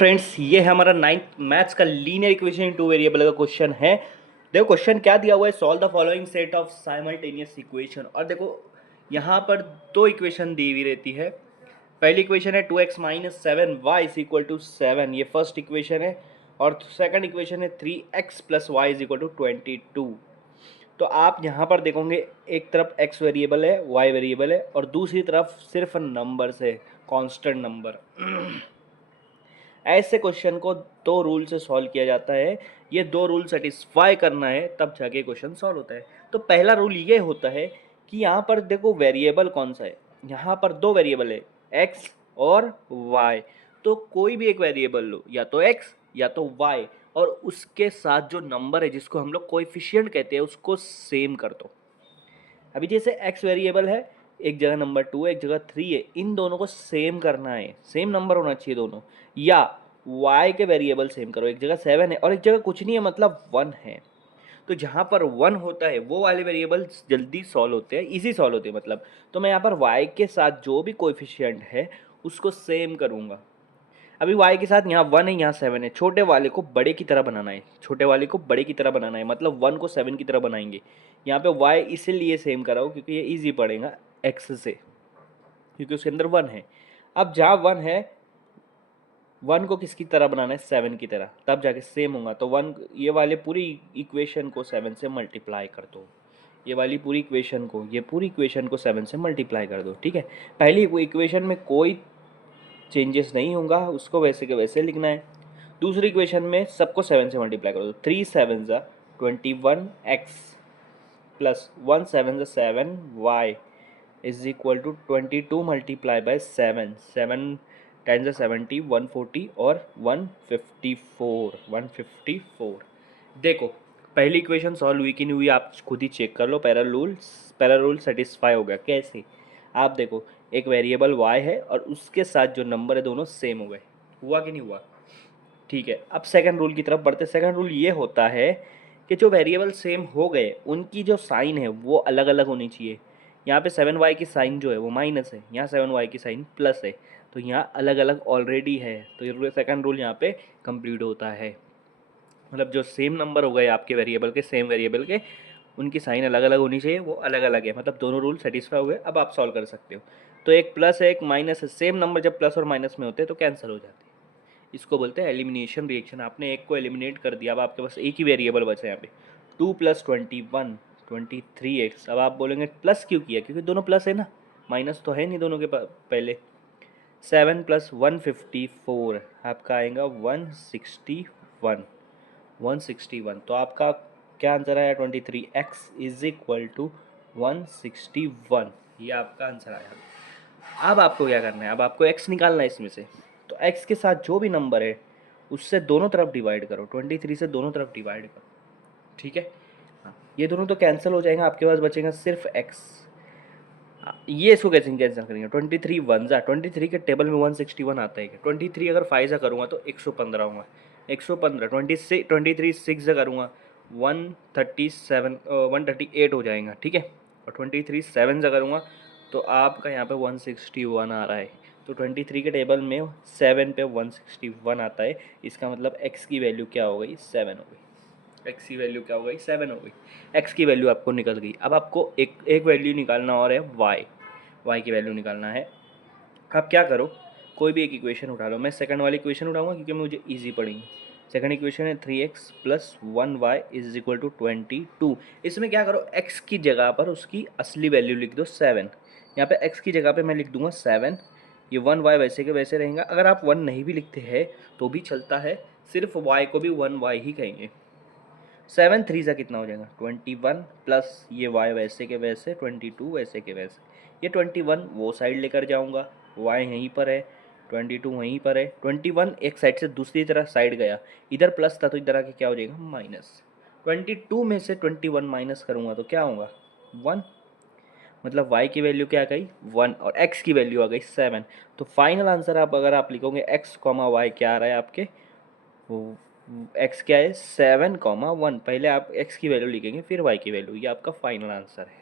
Friends ये है हमारा नाइन्थ मैथ्स का linear equation in two variable का क्वेश्चन है। देखो क्वेश्चन क्या दिया हुआ है, solve the following set of simultaneous equation. और देखो यहाँ पर दो इक्वेशन दी हुई रहती है। पहली इक्वेशन है 2x minus 7y is equal to 7, ये फर्स्ट इक्वेशन है। और सेकंड इक्वेशन है 3x plus Y is equal to 22। तो आप यहाँ पर देखोगे एक तरफ x वेरिएबल है, y वेरिएबल है, और दूसरी तरफ सिर्फ नंबर्स है, कांस्टेंट नंबर। ऐसे क्वेश्चन को दो रूल से सॉल्व किया जाता है। ये दो रूल सेटिस्फाई करना है तब जाके क्वेश्चन सॉल्व होता है। तो पहला रूल ये होता है कि यहाँ पर देखो वेरिएबल कौन सा है, यहाँ पर दो वेरिएबल है x और y। तो कोई भी एक वेरिएबल लो, या तो x या तो y, और उसके साथ जो नंबर है जिसको हम लोग कोएफिशिएंट कहते हैं उसको सेम कर दो। अभी जैसे x वेरिएबल है, एक जगह नंबर 2 है, एक जगह 3 है, इन दोनों को सेम करना है, सेम नंबर होना चाहिए दोनों। या y के वेरिएबल सेम करो, एक जगह 7 है और एक जगह कुछ नहीं है, मतलब 1 है। तो जहाँ पर 1 होता है वो वाले वेरिएबल जल्दी सॉल्व होते हैं, इजी सॉल्व होते हैं मतलब। तो मैं यहाँ पर y के साथ जो भी कोएफिशिएंट है उसको सेम करूँगा। अभी y के साथ यहाँ 1 है, यहाँ 7 है, छोटे वाले को बड़े की तरह बनाना है, छोटे वाले को बड़े की तरह बनाना है, मतलब 1 को 7 की तरह बनाएंगे। यहाँ पे y इसीलिए सेम कराओ क्योंकि ये इजी पड़ेगा x से, क्योंकि उसके अंदर 1 है। अब जहाँ 1 है, 1 को किसकी तरह बनाना है, 7 की तरह, तब जाके सेम होगा। तो 1, ये वाले पूरी इक्वेशन को 7 से मल्टीप्लाई कर दो, ये वाली पूरी इक्वेशन को, ये पूरी इक्वेशन को 7 से मल्टीप्लाई कर दो, ठीक है। पहली इक्वेशन में कोई चेंजेस नहीं होगा, उसको वैसे के वैसे लिखना है। दूसरी इक्वेशन में सबको 7 से मल्टीप्लाई कर दो, 3 7 ज़ा 21x प्लस 1 7 ज़ा 7y is equal to 22 multiply by 7, 7 10 ज़ा 70, 140 और 154। देखो पहली इक्वेशन सॉल्व हुई कि नहीं हुई आप खुद ही चेक कर लो। पहला रूल सेटिस्फाई हो गया। कैसे? आप देखो एक वेरिएबल y है और उसके साथ जो नंबर है दोनों सेम हो गए, हुआ कि नहीं हुआ? ठीक है, अब सेकंड रूल की तरफ बढ़ते। सेकंड रूल ये होता है कि जो वेरिएबल सेम हो गए उनकी जो साइन है वो अलग अलग होनी चाहिए। यहाँ पे 7y की साइन जो है वो माइनस है, यहाँ 7y की साइन प्लस है, तो यहाँ अलग अलग ऑलरेडी है। तो ये सेकंड रूल यहाँ पे कंप्लीट होता है। मतलब जो सेम नंबर हो गए आपके वेरिएबल के, सेम वेरिएबल के, उनकी साइन अलग अलग होनी चाहिए, वो अलग अलग है, मतलब दोनों रूल सेटिस्फाई हो गए। अब आप सॉल्व कर सकते हो। तो एक प्लस है एक माइनस है, सेम नंबर जब प्लस और माइनस में होते हैं तो कैंसिल हो जाते हैं। इसको बोलते हैं एलिमिनेशन रिएक्शन। आपने एक को एलिमिनेट कर दिया, अब आपके पास एक ही वेरिएबल बचा है यहाँ पे। 2 प्लस 21 23x। अब आप बोलेंगे प्लस क्यों किया, क्योंकि दोनों प्लस है ना, माइनस तो है नहीं दोनों के पहले। 7 प्लस 154 आपका आएगा 161। तो आपका क्या आंसर आया? 23x is equal to 161। ये आपका आंसर आया। अब आपको क्या करना है, अब आपको x निकालना है इसमें से। तो x के साथ जो भी नंबर है उससे दोनों तरफ डिवाइड करो, 23 से दोनों तरफ डिवाइड करो, ठीक है। हाँ, ये दोनों तो कैंसिल हो जाएगा, आपके पास बचेगा सिर्फ x। ये इसको कैसे कैंसिल करेंगे? 23 वन ज़ा 23 के टेबल में 161 आता है क्या? 23 अगर 5 ज़ा करूँगा तो 115 होगा, 115 23 6 ज़ा करूँगा 138 हो जाएगा, ठीक है। और 23 7 ज़ा करूँगा तो आपका यहाँ पे 161 आ रहा है। तो 23 के टेबल में 7 पे 161 आता है, इसका मतलब x की वैल्यू क्या हो गई? 7 हो गई। x की वैल्यू क्या हो गई? 7 हो गई। x की वैल्यू आपको निकल गई। अब आपको एक वैल्यू निकालना और है y की वैल्यू निकालना है। आप क्या करो, कोई भी एक इक्वेशन उठा लो। मैं सेकंड वाली इक्वेशन उठाऊंगा क्योंकि मुझे इजी पड़ेगी। सेकंड इक्वेशन है 3x plus 1y is equal to 22। इसमें क्या करो, x की जगह पर उसकी असली वैल्यू लिख दो 7। यहाँ पे x की जगह पे मैं लिख दूंगा 7, ये 1y वैसे के वैसे रहेगा। अगर आप 1 नहीं भी लिखते हैं तो भी चलता है, सिर्फ y को भी 1y ही कहेंगे। 7 3 सा कितना हो जाएगा? 21 प्लस ये y वैसे के वैसे 22 वैसे के वैसे। ये 21 वो साइड लेकर जाऊंगा, y यहीं पर है, 22 वहीं पर है। 21 एक साइड से दूसरी तरफ साइड गया, इधर प्लस था तो इधर आके क्या हो जाएगा? माइनस। 22 में से 21 माइनस करूँगा तो क्या होगा? 1। मतलब y की वैल्यू क्या आ गई? 1, और x की वैल्यू आ गई 7। तो फाइनल आंसर आप अगर आप लिखोगे x, y क्या आ रहा है आपके? x क्या है? 7, 1। पहले आप x की वैल्यू लिखेंगे फिर y की वैल्यू, ये आपका फाइनल आंसर है।